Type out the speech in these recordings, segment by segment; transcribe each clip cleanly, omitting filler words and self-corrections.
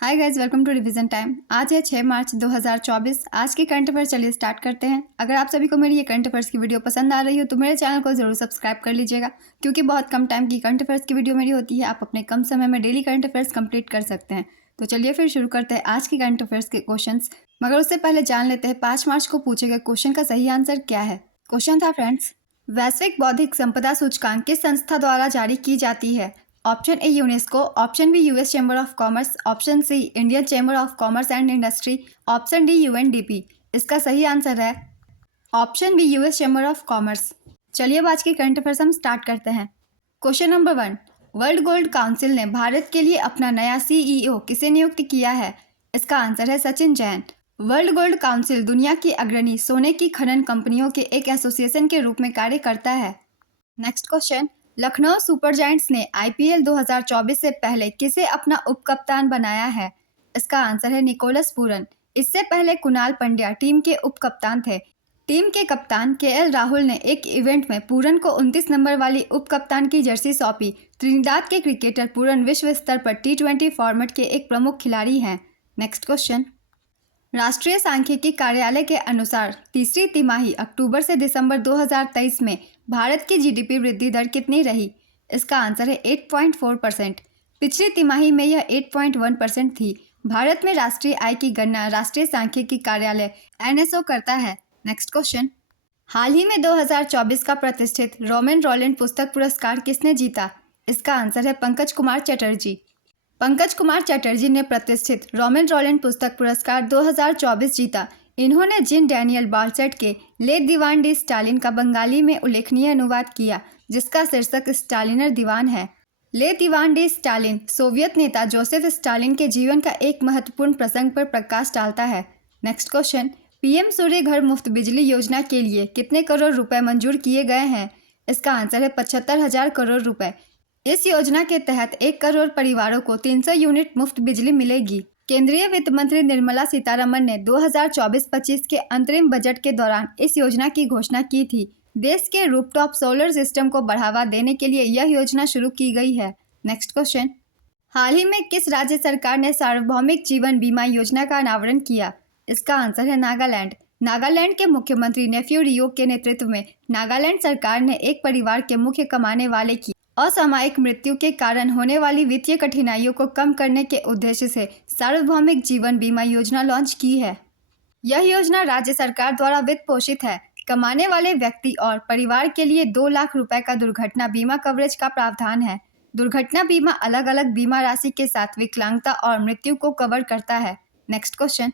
Hi guys, welcome to revision time. आज है 6 मार्च 2024। आज की करंट अफेयर्स चलिए स्टार्ट करते हैं। अगर आप सभी को मेरी ये करंट अफेयर्स की वीडियो पसंद आ रही हो तो मेरे चैनल को जरूर सब्सक्राइब कर लीजिएगा, क्योंकि बहुत कम टाइम की करंट अफेयर्स की वीडियो मेरी होती है। आप अपने कम समय में डेली करंट अफेयर्स कंप्लीट कर सकते हैं। तो चलिए फिर शुरू करते हैं आज की करंट अफेयर्स के क्वेश्चन। मगर उससे पहले जान लेते हैं 5 मार्च को पूछे गए क्वेश्चन का सही आंसर क्या है। क्वेश्चन था फ्रेंड्स, वैश्विक बौद्धिक संपदा सूचकांक किस संस्था द्वारा जारी की जाती है। Option A UNESCO, option B US Chamber of Commerce, option C Indian Chamber of Commerce and Industry, option D UNDP. इसका सही आंसर है option B US Chamber of Commerce. चलिए अब आज की करंट अफेयर्स हम स्टार्ट करते हैं। Question number 1, world gold council ने भारत के लिए अपना नया सीईओ किसे नियुक्त किया है। इसका आंसर है Sachin Jain. World gold council दुनिया की अग्रणी सोने की खनन कंपनियों के एक एसोसिएशन के रूप में कार्य करता है। Next question, Lucknow super giants ने आईपीएल 2024 से पहले किसे अपना उपकप्तान बनाया है। इसका आंसर है निकोलस पूरन। इससे पहले कुणाल पंड्या टीम के उपकप्तान थे। टीम के कप्तान केएल राहुल ने एक इवेंट में पूरन को 29 नंबर वाली उपकप्तान की जर्सी सौंपी। त्रिनिदाद के क्रिकेटर पूरन विश्व स्तर पर टी20 फॉर्मेट के एक प्रमुख खिलाड़ी हैं। नेक्स्ट क्वेश्चन, राष्ट्रीय सांख्यिकी कार्यालय के अनुसार तीसरी तिमाही अक्टूबर से दिसंबर 2023 में भारत की जीडीपी वृद्धि दर कितनी रही। इसका आंसर है 8.4%। पिछली तिमाही में यह 8.1% थी। भारत में राष्ट्रीय आय की गणना राष्ट्रीय सांख्यिकी कार्यालय एनएसओ करता है। नेक्स्ट क्वेश्चन, हाल ही में 2024 का प्रतिष्ठित रोमन रॉलैंड पुस्तक पुरस्कार किसने जीता। इसका आंसर है पंकज कुमार चटर्जी। पंकज कुमार चटर्जी ने प्रतिष्ठित रोमन रॉलैंड पुस्तक पुरस्कार 2024 जीता। इन्होंने जिन डैनियल बाल्सेट के ले दीवान डी स्टालिन का बंगाली में उल्लेखनीय अनुवाद किया, जिसका शीर्षक स्टालिनर दीवान है। ले दीवान डी स्टालिन सोवियत नेता जोसेफ स्टालिन के जीवन का एक महत्वपूर्ण प्रसंग पर प्रकाश डालता है। नेक्स्ट क्वेश्चन, पीएम सूर्य घर मुफ्त बिजली योजना के लिए कितने करोड़ रुपए मंजूर किए गए हैं। इसका आंसर है 75,000 करोड़ रुपए। इस योजना के तहत 1 करोड़ परिवारों को 300 यूनिट मुफ्त बिजली मिलेगी। केंद्रीय वित्त मंत्री निर्मला सीतारमण ने 2024-25 के अंतरिम बजट के दौरान इस योजना की घोषणा की थी। देश के रूफटॉप सोलर सिस्टम को बढ़ावा देने के लिए यह योजना शुरू की गई है। नेक्स्ट क्वेश्चन, हाल ही में किस राज्य सरकार ने सार्वभौमिक जीवन बीमा योजना का अनावरण किया। इसका आंसर है नागालैंड। नागालैंड के मुख्यमंत्री नेफ्यू रियो के नेतृत्व में नागालैंड सरकार ने एक परिवार के मुख्य कमाने वाले की असामयिक मृत्यु के कारण होने वाली वित्तीय कठिनाइयों को कम करने के उद्देश्य से सार्वभौमिक जीवन बीमा योजना लॉन्च की है। यह योजना राज्य सरकार द्वारा वित्त पोषित है। कमाने वाले व्यक्ति और परिवार के लिए 2 लाख रुपए का दुर्घटना बीमा कवरेज का प्रावधान है। दुर्घटना बीमा अलग अलग बीमा राशि के साथ विकलांगता और मृत्यु को कवर करता है। नेक्स्ट क्वेश्चन,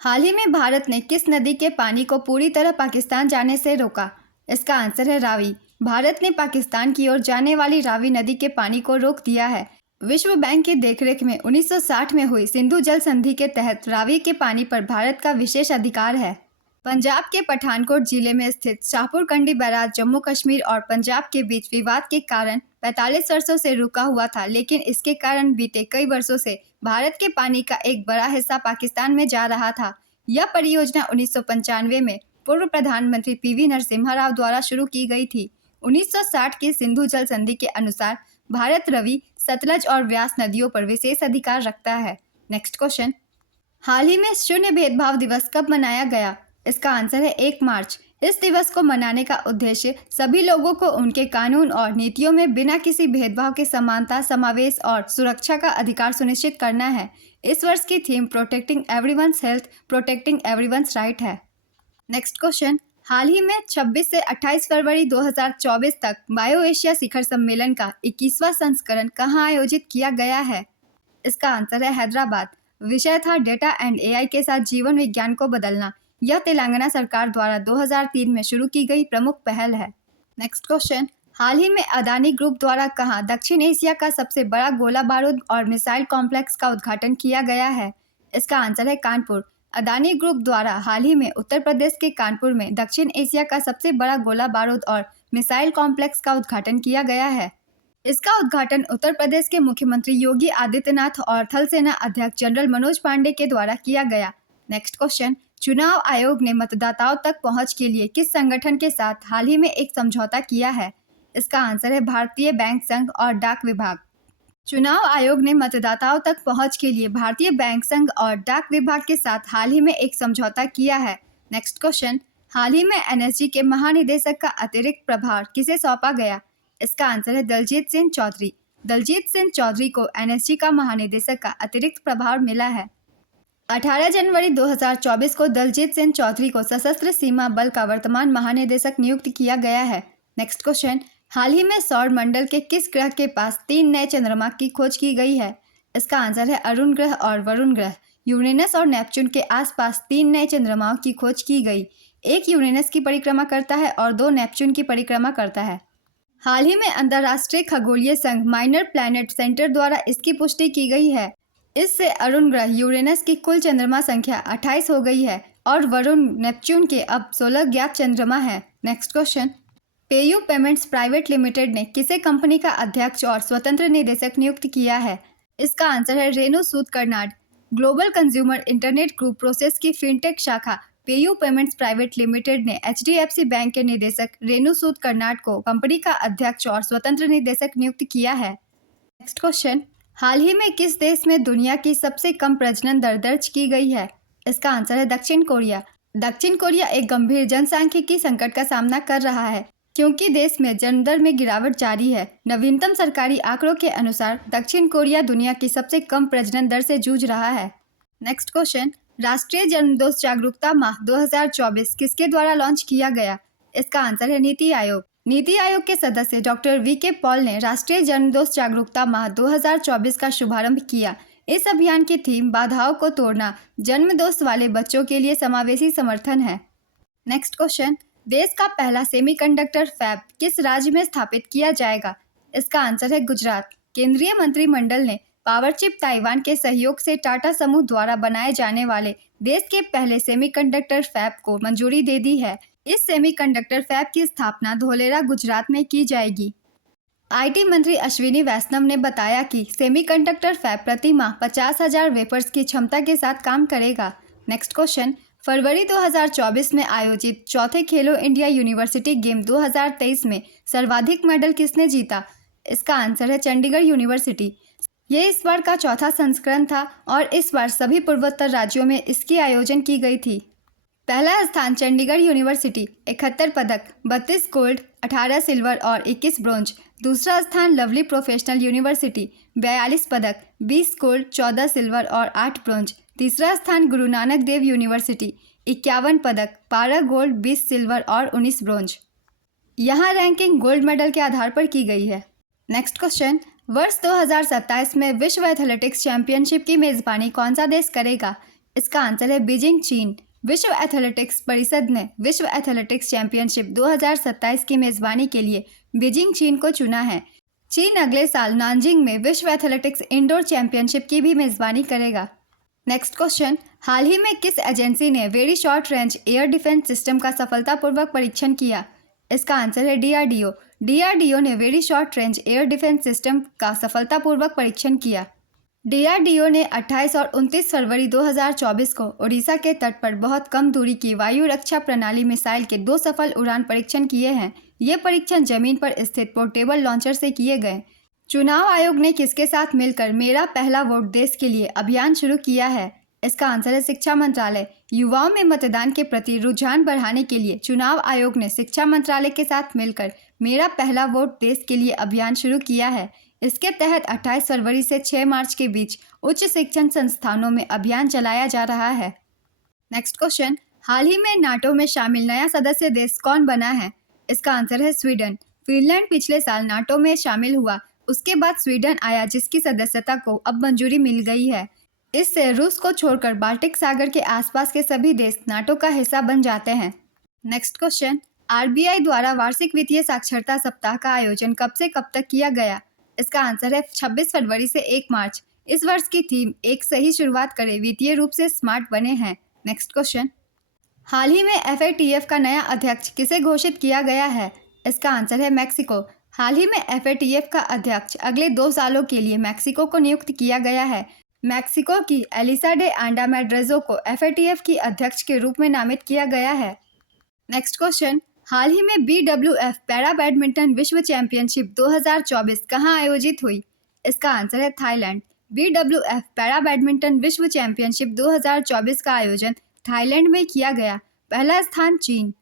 हाल ही में भारत ने किस नदी के पानी को पूरी तरह पाकिस्तान जाने से रोका। इसका आंसर है रावी। भारत ने पाकिस्तान की ओर जाने वाली रावी नदी के पानी को रोक दिया है। विश्व बैंक की देखरेख में 1960 में हुई सिंधु जल संधि के तहत रावी के पानी पर भारत का विशेष अधिकार है। पंजाब के पठानकोट जिले में स्थित शाहपुर कंडी बैराज जम्मू कश्मीर और पंजाब के बीच विवाद के कारण 45 वर्षों से रुका हुआ था, लेकिन इसके कारण बीते कई वर्षों से भारत के पानी का एक बड़ा हिस्सा पाकिस्तान में जा रहा था। यह परियोजना 1995 में पूर्व प्रधानमंत्री पीवी नरसिम्हा राव द्वारा शुरू की गई थी। 1960 की सिंधु जल संधि के अनुसार भारत रवि, सतलज और व्यास नदियों पर विशेष अधिकार रखता है। नेक्स्ट क्वेश्चन, हाल ही में शून्य भेदभाव दिवस कब मनाया गया। इसका आंसर है 1 मार्च। इस दिवस को मनाने का उद्देश्य सभी लोगों को उनके कानून और नीतियों में बिना किसी भेदभाव के समानता, समावेश और सुरक्षा का अधिकार सुनिश्चित करना है। इस वर्ष की theme protecting everyone's health, protecting everyone's right है। नेक्स्ट क्वेश्चन, हाल ही में 26 से 28 फरवरी 2024 तक बायो एशिया शिखर सम्मेलन का 21वां संस्करण कहां आयोजित किया गया है। इसका आंसर है हैदराबाद। विषय था डेटा एंड एआई के साथ जीवन विज्ञान को बदलना। यह तेलंगाना सरकार द्वारा 2003 में शुरू की गई प्रमुख पहल है। नेक्स्ट क्वेश्चन, हाल ही में अदानी ग्रुप द्वारा कहां दक्षिण एशिया का सबसे बड़ा गोला बारूद और मिसाइल कॉम्प्लेक्स का उद्घाटन किया गया है। इसका आंसर है कानपुर। अदानी ग्रुप द्वारा हाल ही में उत्तर प्रदेश के कानपुर में दक्षिण एशिया का सबसे बड़ा गोला बारूद और मिसाइल कॉम्प्लेक्स का उद्घाटन किया गया है। इसका उद्घाटन उत्तर प्रदेश के मुख्यमंत्री योगी आदित्यनाथ और थल सेना अध्यक्ष जनरल मनोज पांडे के द्वारा किया गया। नेक्स्ट क्वेश्चन, चुनाव आयोग ने मतदाताओं तक पहुंच के लिए किस संगठन के साथ हाल ही में एक समझौता किया है। इसका आंसर है भारतीय बैंक संघ और डाक विभाग। चुनाव आयोग ने मतदाताओं तक पहुंच के लिए भारतीय बैंक संघ और डाक विभाग के साथ हाल ही में एक समझौता किया है। नेक्स्ट क्वेश्चन, हाल ही में एनएसजी के महानिदेशक का अतिरिक्त प्रभार किसे सौंपा गया? इसका आंसर है दलजीत सिंह चौधरी। दलजीत सिंह चौधरी को एनएसजी का महानिदेशक का अतिरिक्त प्रभार मिला है। 18 जनवरी 2024 को दलजीत सिंह चौधरी को सशस्त्र सीमा बल का वर्तमान महानिदेशक नियुक्त किया गया है। नेक्स्ट क्वेश्चन, हाल ही में सौर मंडल के किस ग्रह के पास 3 नए चंद्रमा की खोज की गई है? इसका आंसर है अरुण ग्रह और वरुण ग्रह। यूरेनस और नेपच्यून के आसपास 3 नए चंद्रमाओं की खोज की गई। एक यूरेनस की परिक्रमा करता है और 2 नेपच्यून की परिक्रमा करता है। हाल ही में अंतर्राष्ट्रीय खगोलीय संघ माइनर प्लैनेट सेंटर द्वारा इसकी पुष्टि की गई है। इससे अरुण ग्रह यूरेनस की कुल चंद्रमा संख्या 28 हो गई है और वरुण नेपच्यून के अब 16 ज्ञात चंद्रमा है। Next question, PayU payments private limited ने किसे कंपनी का अध्यक्ष और स्वतंत्र निदेशक नियुक्त किया है? इसका आंसर है Renu Sood Karnad. Global consumer internet group Prosus की फिनटेक शाखा पेयू पेमेंट्स प्राइवेट लिमिटेड ने एचडीएफसी बैंक के निदेशक रेणु सूद कर्नाड को कंपनी का अध्यक्ष और स्वतंत्र निदेशक नियुक्त किया है। नेक्स्ट क्वेश्चन, हाल ही में किस देश में दुनिया की सबसे कम प्रजनन दर दर्ज की गई है? इसका आंसर है दक्षिण कोरिया। दक्षिण कोरिया एक गंभीर जनसांख्यिकी संकट का सामना कर रहा है क्योंकि देश में जन्म दर में गिरावट जारी है। नवीनतम सरकारी आंकड़ों के अनुसार दक्षिण कोरिया दुनिया की सबसे कम प्रजनन दर से जूझ रहा है। नेक्स्ट क्वेश्चन, राष्ट्रीय जन्मदोष जागरूकता माह 2024 किसके द्वारा लॉन्च किया गया? इसका आंसर है नीति आयोग। नीति आयोग के सदस्य डॉक्टर वी.के. पॉल ने राष्ट्रीय जन्मदोष जागरूकता माह 2024 का शुभारंभ किया। इस अभियान की थीम बाधाओं को तोड़ना, जन्मदोष वाले बच्चों के लिए समावेशी समर्थन है। नेक्स्ट क्वेश्चन, देश का पहला सेमीकंडक्टर फैब किस राज्य में स्थापित किया जाएगा? इसका आंसर है गुजरात। केंद्रीय मंत्रिमंडल ने पावरचिप ताइवान के सहयोग से टाटा समूह द्वारा बनाए जाने वाले देश के पहले सेमीकंडक्टर फैब को मंजूरी दे दी है। इस सेमीकंडक्टर फैब की स्थापना धोलेरा, गुजरात में की जाएगी। आईटी मंत्री अश्विनी वैष्णव ने बताया कि सेमीकंडक्टर फैब प्रति माह 50,000 वेफर्स की क्षमता के साथ काम करेगा। नेक्स्ट क्वेश्चन, फरवरी 2024 में आयोजित चौथे खेलो इंडिया यूनिवर्सिटी गेम 2023 में सर्वाधिक मेडल किसने जीता? इसका आंसर है चंडीगढ़ यूनिवर्सिटी। ये इस बार का चौथा संस्करण था और इस बार सभी पूर्वोत्तर राज्यों में इसकी आयोजन की गई थी। पहला स्थान चंडीगढ़ यूनिवर्सिटी 71 पदक, 32 गोल्ड, 18 सिल्वर और 21 ब्रोंज। दूसरा स्थान लवली प्रोफेशनल यूनिवर्सिटी 42 पदक, 20 गोल्ड, 14 सिल्वर और 8 ब्रोंज। तीसरा स्थान गुरु नानक देव यूनिवर्सिटी 51 पदक, 12 गोल्ड, 20 सिल्वर और 19 ब्रोंज। यहाँ रैंकिंग गोल्ड मेडल के आधार पर की गई है। नेक्स्ट क्वेश्चन, वर्ष 2027 में विश्व एथलेटिक्स चैंपियनशिप की मेजबानी कौन सा देश करेगा? इसका आंसर है बीजिंग, चीन। विश्व एथलेटिक्स परिषद ने विश्व एथलेटिक्स चैंपियनशिप 2027 की मेजबानी के लिए बीजिंग, चीन को चुना है। चीन अगले साल नानजिंग में विश्व एथलेटिक्स इंडोर चैंपियनशिप की भी मेजबानी करेगा। नेक्स्ट क्वेश्चन, हाल ही में किस एजेंसी ने very short range air defence system का सफलतापूर्वक परीक्षण किया? इसका आंसर है डीआरडीओ। डीआरडीओ ने very short range air defence system का सफलतापूर्वक परीक्षण किया। डीआरडीओ ने 28 और 29 फरवरी 2024 को ओडिशा के तट पर बहुत कम दूरी की वायु रक्षा प्रणाली मिसाइल के 2 सफल उड़ान परीक्षण किए हैं। ये परीक्षण जमीन पर स्थित पोर्टेबल लॉन्चर से किए गए। चुनाव आयोग ने किसके साथ मिलकर मेरा पहला वोट देश के लिए अभियान शुरू किया है? इसका आंसर है शिक्षा मंत्रालय। युवाओं में मतदान के प्रति रुझान बढ़ाने के लिए चुनाव आयोग ने शिक्षा मंत्रालय के साथ मिलकर मेरा पहला वोट देश के लिए अभियान शुरू किया है। इसके तहत 28 फरवरी से 6 मार्च के बीच उच्च शिक्षण संस्थानों में अभियान चलाया जा रहा है। नेक्स्ट क्वेश्चन, हाल ही में नाटो में शामिल नया सदस्य देश कौन बना है? इसका आंसर है स्वीडन। फिनलैंड पिछले साल नाटो में शामिल हुआ, उसके बाद स्वीडन आया जिसकी सदस्यता को अब मंजूरी मिल गई है। इससे रूस को छोड़कर बाल्टिक सागर के आसपास के सभी देश नाटो का हिस्सा बन जाते हैं। नेक्स्ट क्वेश्चन, आरबीआई द्वारा वार्षिक वित्तीय साक्षरता सप्ताह का आयोजन कब से कब तक किया गया? इसका आंसर है 26 फरवरी से 1 मार्च। इस वर्ष की थीम एक सही शुरुआत करें, वित्तीय रूप से स्मार्ट बने हैं। नेक्स्ट क्वेश्चन, हाल ही में एफएटीएफ का नया अध्यक्ष किसे घोषित किया गया है? इसका आंसर है मैक्सिको। हाल ही में एफएटीएफ का अध्यक्ष अगले 2 सालों के लिए मैक्सिको को नियुक्त किया गया है। मैक्सिको की एलिसा डे आंडा मेड्रेजो को एफएटीएफ की अध्यक्ष के रूप में नामित किया गया है। नेक्स्ट क्वेश्चन, हाल ही में BWF पैरा बैडमिंटन विश्व चैंपियनशिप 2024 कहां आयोजित हुई? इसका आंसर है थाईलैंड। BWF पैरा बैडमिंटन विश्व चैंपियनशिप 2024 का आयोजन थाईलैंड में किया गया। पहला स्थान चीन,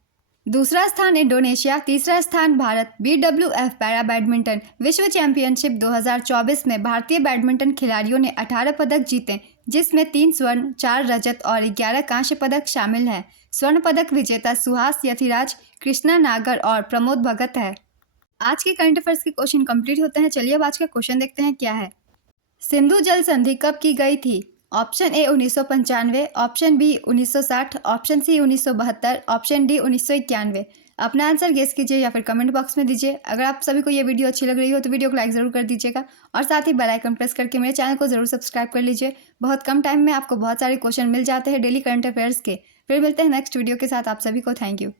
दूसरा स्थान इंडोनेशिया, तीसरा स्थान भारत। BWF पैरा बैडमिंटन विश्व चैंपियनशिप 2024 में भारतीय बैडमिंटन खिलाड़ियों ने 18 पदक जीते, जिसमें 3 स्वर्ण, 4 रजत और 11 कांस्य पदक शामिल हैं। स्वर्ण पदक विजेता सुहास यथिराज, कृष्णा नागर और प्रमोद भगत है। आज के करंट अफेयर्स के क्वेश्चन कंप्लीट होते हैं। चलिए अब आज का क्वेश्चन देखते हैं क्या है। सिंधु जल संधि कब की गई थी? Option A 1995, option B 1960, option C 1972, option D 1991। अपना आंसर गेस कीजिए या फिर कमेंट बॉक्स में दीजिए। अगर आप सभी को ये वीडियो अच्छी लग रही हो तो वीडियो को लाइक ज़रूर कर दीजिएगा और साथ ही बेल आइकन प्रेस करके मेरे चैनल को ज़रूर सब्सक्राइब कर लीजिए। बहुत कम टाइम में आपको बहुत सारे क्वेश्चन मिल जाते हैं डेली करंट अफेयर्स के। फिर मिलते हैं नेक्स्ट वीडियो के साथ। आप सभी को थैंक यू।